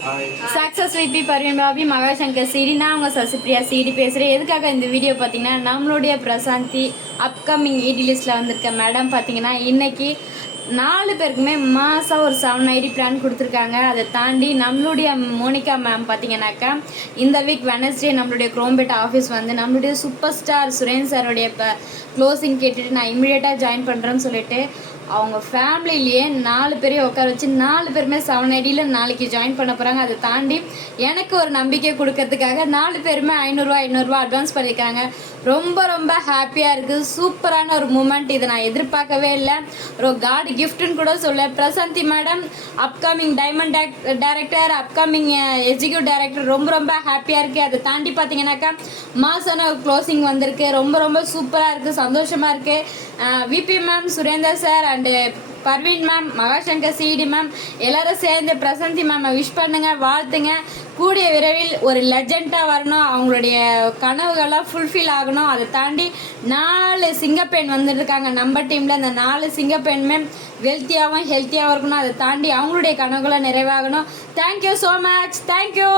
Success VP Parveen Babi Mahasankar சிடி. நான் உங்கள் சசிப்ரியா சிடி பேசுகிறேன். எதுக்காக இந்த வீடியோ பார்த்தீங்கன்னா, நம்மளுடைய பிரசாந்தி அப்கமிங் இடி லிஸ்ட்டில் வந்திருக்க மேடம் பார்த்தீங்கன்னா, இன்றைக்கி 4 பேருக்குமே மாதம் ஒரு 790 பிளான் கொடுத்துருக்காங்க. அதை தாண்டி நம்மளுடைய மோனிகா மேம் பார்த்தீங்கன்னாக்கா, இந்த வீக் வெனஸ்டே நம்மளுடைய குரோம்பேட் ஆஃபீஸ் வந்து நம்மளுடைய சூப்பர் ஸ்டார் சுரேன் சாருடைய க்ளோசிங் கேட்டுட்டு நான் இமீடியட்டாக ஜாயின் பண்ணுறேன்னு சொல்லிட்டு அவங்க ஃபேமிலியிலேயே 4 பேரையும் உட்கார வச்சு 4 பேருமே 790 நாளைக்கு ஜாயின் பண்ண போகிறாங்க. அதை தாண்டி எனக்கு ஒரு நம்பிக்கை கொடுக்கறதுக்காக 4 பேருமே 500 அட்வான்ஸ் பண்ணியிருக்காங்க. ரொம்ப ரொம்ப ஹாப்பியாக இருக்குது. சூப்பரான ஒரு மூமெண்ட். இதை நான் எதிர்பார்க்கவே இல்லை. ஒரு காட் கிஃப்ட்டுன்னு கூட சொல்ல. Prasanthi madam upcoming diamond director, upcoming executive director, ரொம்ப ரொம்ப ஹாப்பியாக இருக்குது. அதை தாண்டி பார்த்தீங்கன்னாக்கா மாசான க்ளோசிங் வந்திருக்கு. ரொம்ப ரொம்ப சூப்பராக இருக்குது, சந்தோஷமாக இருக்குது. VP ma'am, Surender sir and Parveen ma'am, Mahasankar சிடி மேம் எல்லாரும் சேர்ந்து பிரசாந்தி மேமை விஷ் பண்ணுங்க, வாழ்த்துங்க. கூடிய விரைவில் ஒரு லெஜெண்டாக வரணும், அவங்களுடைய கனவுகள்லாம் ஃபுல்ஃபில் ஆகணும். அதை தாண்டி 4 சிங்கப்பெண் வந்துருக்காங்க நம்ம டீமில். இந்த 4 சிங்கப்பெண்ணுமே வெல்த்தியாகவும் ஹெல்த்தியாகவும் இருக்கணும். அதை தாண்டி அவங்களுடைய கனவுகளை நிறைவாகணும். Thank you so much. தேங்க்யூ.